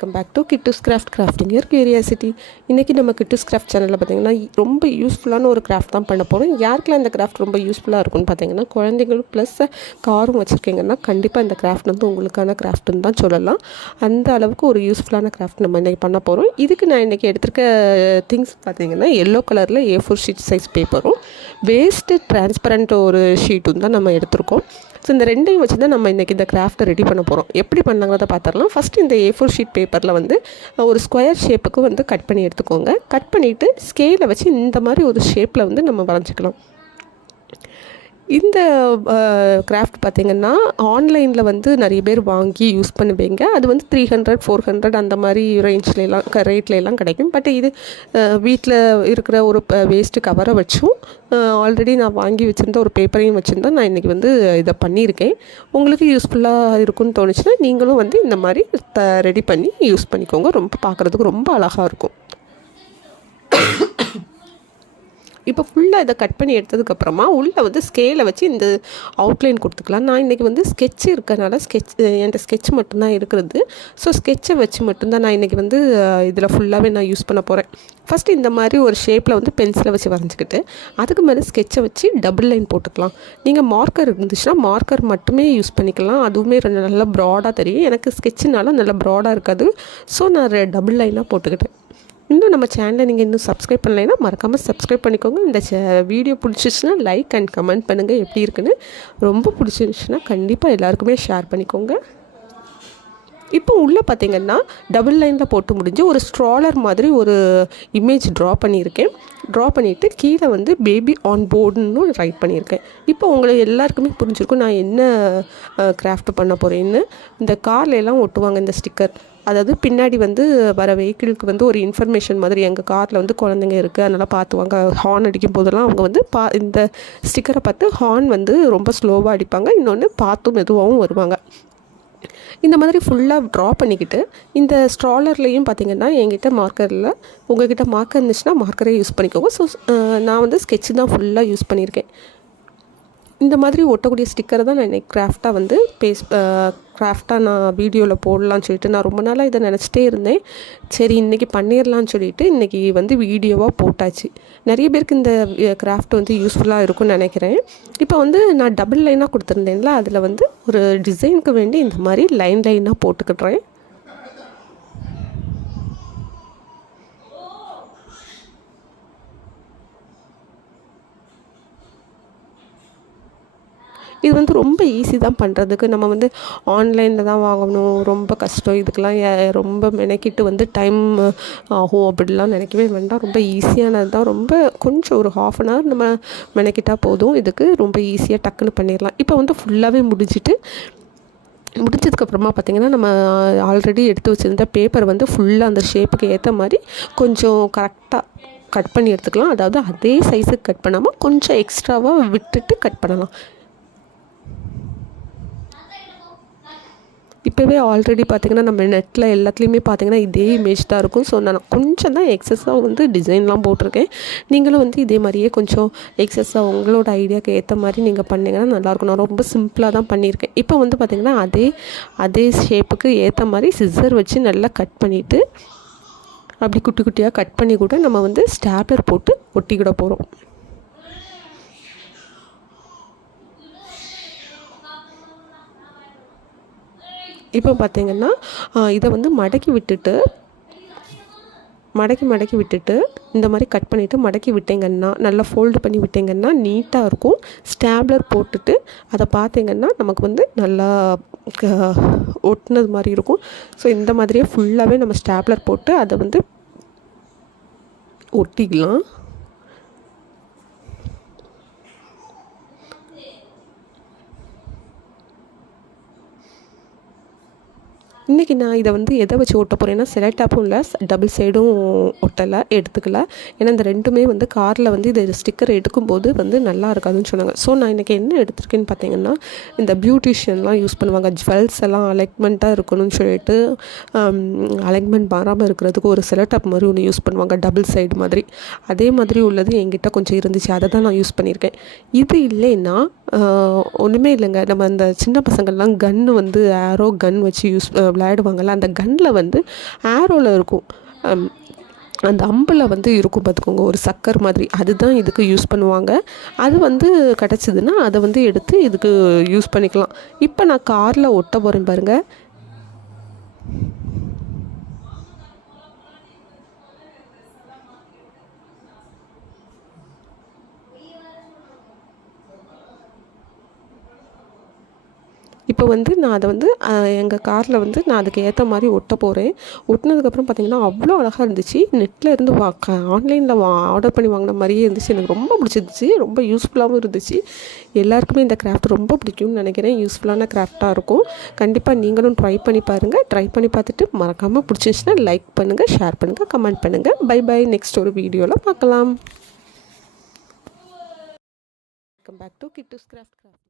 Welcome back to Kittu's craft crafting year curiosity இன்றைக்கி நம்ம Kittus craft சேனலில் பார்த்தீங்கன்னா ரொம்ப யூஸ்ஃபுல்லான ஒரு கிராஃப்ட் தான் பண்ண போகிறோம் யாருக்கெல்லாம் இந்த கிராஃப்ட் ரொம்ப யூஸ்ஃபுல்லாக இருக்கும்னு பார்த்தீங்கன்னா குழந்தைங்களும் ப்ளஸ் காரும் வச்சுருக்கீங்கன்னா கண்டிப்பாக இந்த கிராஃப்ட் வந்து உங்களுக்கான கிராஃப்ட்னு தான் சொல்லலாம். அந்த அளவுக்கு ஒரு யூஸ்ஃபுல்லான கிராஃப்ட் நம்ம இன்றைக்கி பண்ண போகிறோம் இதுக்கு நான் இன்றைக்கி எடுத்திருக்க திங்ஸ் பார்த்தீங்கன்னா எல்லோ கலரில் ஏ ஃபோர் ஷீட் சைஸ் பேப்பரும் வேஸ்ட்டு டிரான்ஸ்பரண்ட் ஒரு ஷீட்டும் தான் நம்ம எடுத்திருக்கோம். ஸோ இந்த ரெண்டையும் வச்சு தான் நம்ம இன்றைக்கி இந்த கிராஃப்ட்டை ரெடி பண்ண போகிறோம் எப்படி பண்ணாங்கிறத பார்த்துடலாம் ஃபஸ்ட் இந்த ஏ ஃபோர் ஷீட் பேப்பரில் வந்து ஒரு ஸ்கொயர் ஷேப்புக்கு வந்து கட் பண்ணி எடுத்துக்கோங்க. கட் பண்ணிவிட்டு ஸ்கேலை வச்சு இந்த மாதிரி ஒரு ஷேப்பில் வந்து நம்ம வரைஞ்சிக்கலாம். இந்த கிராஃப்ட் பார்த்திங்கன்னா ஆன்லைனில் வந்து நிறைய பேர் வாங்கி யூஸ் பண்ணுவீங்க. அது வந்து த்ரீ ஹண்ட்ரட் ஃபோர் ஹண்ட்ரட் அந்த மாதிரி ரேஞ்ச்லலாம் க ரேட்லலாம் கிடைக்கும். பட் இது வீட்டில் இருக்கிற ஒரு வேஸ்ட்டு கவரை வச்சும் ஆல்ரெடி நான் வாங்கி வச்சுருந்த ஒரு பேப்பரையும் வச்சுருந்தா நான் இன்றைக்கி வந்து இதை பண்ணியிருக்கேன். உங்களுக்கு யூஸ்ஃபுல்லாக இருக்கும்னு தோணுச்சுன்னா நீங்களும் வந்து இந்த மாதிரி த ரெடி பண்ணி யூஸ் பண்ணிக்கோங்க. ரொம்ப பார்க்குறதுக்கு ரொம்ப அழகாக இருக்கும். இப்போ ஃபுல்லாக இதை கட் பண்ணி எடுத்ததுக்கப்புறமா உள்ளே வந்து ஸ்கேலை வச்சு இந்த அவுட்லைன் கொடுத்துக்கலாம். நான் இன்றைக்கி வந்து ஸ்கெட்ச் இருக்கனால ஸ்கெட்ச் என்கிட்ட ஸ்கெட்ச் மட்டும்தான் இருக்கிறது. ஸோ ஸ்கெட்சை வச்சு மட்டும்தான் நான் இன்றைக்கி வந்து இதில் ஃபுல்லாகவே நான் யூஸ் பண்ண போகிறேன் ஃபஸ்ட்டு இந்த மாதிரி ஒரு ஷேப்பில் வந்து பென்சிலை வச்சு வரைஞ்சிக்கிட்டு அதுக்கு மேலே ஸ்கெட்சை வச்சு டபுள் லைன் போட்டுக்கலாம். நீங்கள் மார்க்கர் இருந்துச்சுன்னா மார்க்கர் மட்டுமே யூஸ் பண்ணிக்கலாம். அதுவுமே ரெண்டு நல்லா ப்ராடாக தெரியும். எனக்கு ஸ்கெட்சுனால நல்லா ப்ராடாக இருக்காது. ஸோ நான் டபுள் லைனாக போட்டுக்கிட்டேன். இன்னும் நம்ம சேனலை நீங்கள் இன்னும் சப்ஸ்கிரைப் பண்ணலைன்னா மறக்காமல் சப்ஸ்கிரைப் பண்ணிக்கோங்க. இந்த வீடியோ பிடிச்சிச்சுன்னா லைக் அண்ட் கமெண்ட் பண்ணுங்கள் எப்படி இருக்குன்னு ரொம்ப பிடிச்சிருந்துச்சுன்னா கண்டிப்பாக எல்லாருக்குமே ஷேர் பண்ணிக்கோங்க. இப்போ உள்ளே பார்த்தீங்கன்னா டபுள் லைனில் போட்டு முடிஞ்சு ஒரு ஸ்ட்ராலர் மாதிரி ஒரு இமேஜ் ட்ரா பண்ணியிருக்கேன். ட்ரா பண்ணிவிட்டு கீழே வந்து பேபி ஆன் போர்டுன்னு ரைட் பண்ணியிருக்கேன். இப்போ உங்களுக்கு எல்லாருக்குமே புரிஞ்சிருக்கும் நான் என்ன கிராஃப்ட் பண்ண போகிறேன்னு இந்த கார்ல எல்லாம் ஒட்டுவாங்க இந்த ஸ்டிக்கர் அதாவது பின்னாடி வந்து வர வெஹிக்கிளுக்கு வந்து ஒரு இன்ஃபர்மேஷன் மாதிரி எங்கள் காரில் வந்து குழந்தைங்க இருக்குது அதனால் பார்த்துவாங்க ஹார்ன் அடிக்கும் போதெல்லாம் அவங்க வந்து பா இந்த ஸ்டிக்கரை பார்த்து ஹார்ன் வந்து ரொம்ப ஸ்லோவாக அடிப்பாங்க. இன்னொன்று பார்த்தும் மெதுவாகவும் வருவாங்க. இந்த மாதிரி ஃபுல்லாக ட்ரா பண்ணிக்கிட்டு இந்த ஸ்ட்ராலர்லேயும் பார்த்திங்கன்னா என்கிட்ட மார்க்கரில் உங்கள்கிட்ட மார்க்கர் இருந்துச்சுன்னா மார்க்கரே யூஸ் பண்ணிக்கோங்க. ஸோ நான் வந்து ஸ்கெட்சு தான் ஃபுல்லாக யூஸ் பண்ணியிருக்கேன். இந்த மாதிரி ஒட்டக்கூடிய ஸ்டிக்கரை தான் நான் இன்றைக்கி கிராஃப்டாக வந்து பேஸ் கிராஃப்டாக நான் வீடியோவில் போடலான்னு சொல்லிட்டு நான் ரொம்ப நாளாக இதை நினச்சிட்டே இருந்தேன். சரி இன்றைக்கி பண்ணிடலான்னு சொல்லிட்டு இன்றைக்கி வந்து வீடியோவாக போட்டாச்சு. நிறைய பேருக்கு இந்த கிராஃப்ட் வந்து யூஸ்ஃபுல்லாக இருக்கும்னு நினைக்கிறேன். இப்போ வந்து நான் டபுள் லைனாக கொடுத்துருந்தேன்ல அதில் வந்து ஒரு டிசைனுக்கு வேண்டி இந்த மாதிரி லைன் லைனாக போட்டுக்கிட்டுறேன் இது வந்து ரொம்ப ஈஸி தான் பண்ணுறதுக்கு நம்ம வந்து ஆன்லைனில் தான் வாங்கணும். ரொம்ப கஷ்டம். இதுக்கெலாம் ரொம்ப மெனக்கிட்டு வந்து டைம் ஆகும் அப்படிலாம் நினைக்கவே வேண்டாம். ரொம்ப ஈஸியானது தான். ரொம்ப கொஞ்சம் ஒரு ஹாஃப் அன் ஹவர் நம்ம மெனக்கிட்டால் போதும். இதுக்கு ரொம்ப ஈஸியாக டக்குன்னு பண்ணிடலாம். இப்போ வந்து ஃபுல்லாகவே முடிச்சுட்டு முடிச்சதுக்கப்புறமா பார்த்திங்கன்னா நம்ம ஆல்ரெடி எடுத்து வச்சுருந்த பேப்பர் வந்து ஃபுல்லாக அந்த ஷேப்புக்கு ஏற்ற மாதிரி கொஞ்சம் கரெக்டாக கட் பண்ணி எடுத்துக்கலாம். அதாவது அதே சைஸுக்கு கட் பண்ணாமல் கொஞ்சம் எக்ஸ்ட்ராவாக விட்டுட்டு கட் பண்ணலாம். இப்போவே ஆல்ரெடி பார்த்திங்கன்னா நம்ம நெட்டில் எல்லாத்துலேயுமே பார்த்திங்கன்னா இதே இமேஜ் தான் இருக்கும். ஸோ நான் கொஞ்சம் தான் எக்ஸஸாக வந்து டிசைன்லாம் போட்டிருக்கேன். நீங்களும் வந்து இதே மாதிரியே கொஞ்சம் எக்ஸஸாக உங்களோட ஐடியாவுக்கு ஏற்ற மாதிரி நீங்கள் பண்ணிங்கன்னா நல்லாயிருக்கும் நான் ரொம்ப சிம்பிளாக தான் பண்ணியிருக்கேன். இப்போ வந்து பார்த்திங்கன்னா அதே அதே ஷேப்புக்கு ஏற்ற மாதிரி சிஸ்ஸர் வச்சு நல்லா கட் பண்ணிவிட்டு அப்படி குட்டி குட்டியாக கட் பண்ணி கூட நம்ம வந்து ஸ்டாப்லர் போட்டு ஒட்டிக்கிட போகிறோம் இப்போ பார்த்திங்கன்னா இதை வந்து மடக்கி விட்டுட்டு மடக்கி மடக்கி விட்டுட்டு இந்த மாதிரி கட் பண்ணிவிட்டு மடக்கி விட்டிங்கன்னா நல்லா ஃபோல்டு பண்ணி விட்டிங்கன்னா நீட்டாக இருக்கும். ஸ்டாப்லர் போட்டுட்டு அதை பார்த்திங்கன்னா நமக்கு வந்து நல்லா ஒட்டினது மாதிரி இருக்கும். ஸோ இந்த மாதிரியே ஃபுல்லாகவே நம்ம ஸ்டாப்லர் போட்டு அதை வந்து ஒட்டிக்கலாம். இன்றைக்கி நான் இதை வந்து எதை வச்சு ஒட்ட போகிறேன்னா செலக்டாப்பும் இல்லை டபுள் சைடும் ஒட்டலை எடுத்துக்கல. ஏன்னா இந்த ரெண்டுமே வந்து காரில் வந்து இது ஸ்டிக்கர் எடுக்கும்போது வந்து நல்லா இருக்காதுன்னு சொன்னாங்க. ஸோ நான் இன்றைக்கி என்ன எடுத்திருக்கேன்னு பார்த்தீங்கன்னா இந்த பியூட்டிஷியன்லாம் யூஸ் பண்ணுவாங்க. ஜுவல்ஸ் எல்லாம் அலைக்மெண்ட்டாக இருக்கணும்னு சொல்லிட்டு அலைக்மெண்ட் மாறாமல் இருக்கிறதுக்கு ஒரு செலக்டாப் மாதிரி ஒன்று யூஸ் பண்ணுவாங்க டபுள் சைடு மாதிரி. அதே மாதிரி உள்ளது என்கிட்ட கொஞ்சம் இருந்துச்சு. அதை தான் நான் யூஸ் பண்ணியிருக்கேன். இது இல்லைன்னா ஒன்றுமே இல்லைங்க. நம்ம அந்த சின்ன பசங்கள்லாம் கன்று வந்து ஆரோ கன் வச்சு யூஸ் விளையாடுவாங்கள்ல அந்த கன்னில் வந்து ஆரோவில் இருக்கும். அந்த அம்பில் வந்து இருக்கும் பார்த்துக்கோங்க ஒரு சக்கர் மாதிரி. அதுதான் இதுக்கு யூஸ் பண்ணுவாங்க. அது வந்து கிடச்சிதுன்னா அதை வந்து எடுத்து இதுக்கு யூஸ் பண்ணிக்கலாம். இப்போ நான் காரில் ஒட்ட போகிறேன் பாருங்கள் இப்போ வந்து நான் அதை வந்து எங்கள் காரில் வந்து நான் அதுக்கு ஏற்ற மாதிரி ஒட்ட போகிறேன் ஒட்டினதுக்கப்புறம் பார்த்தீங்கன்னா அவ்வளோ அழகாக இருந்துச்சு. நெட்டில் இருந்து வா ஆன்லைனில் வா ஆர்டர் பண்ணி வாங்கின மாதிரியே இருந்துச்சு. எனக்கு ரொம்ப பிடிச்சிருந்துச்சு. ரொம்ப யூஸ்ஃபுல்லாகவும் இருந்துச்சு. எல்லாருக்குமே இந்த கிராஃப்ட் ரொம்ப பிடிக்கும்னு நினைக்கிறேன். யூஸ்ஃபுல்லான கிராஃப்டாக இருக்கும். கண்டிப்பாக நீங்களும் ட்ரை பண்ணி பாருங்கள் ட்ரை பண்ணி பார்த்துட்டு மறக்காமல் பிடிச்சிருந்துச்சுன்னா லைக் பண்ணுங்கள் ஷேர் பண்ணுங்கள் கமெண்ட் பண்ணுங்கள் பை பை. நெக்ஸ்ட் ஒரு வீடியோவில் பார்க்கலாம் welcome back to Kittu's craft craft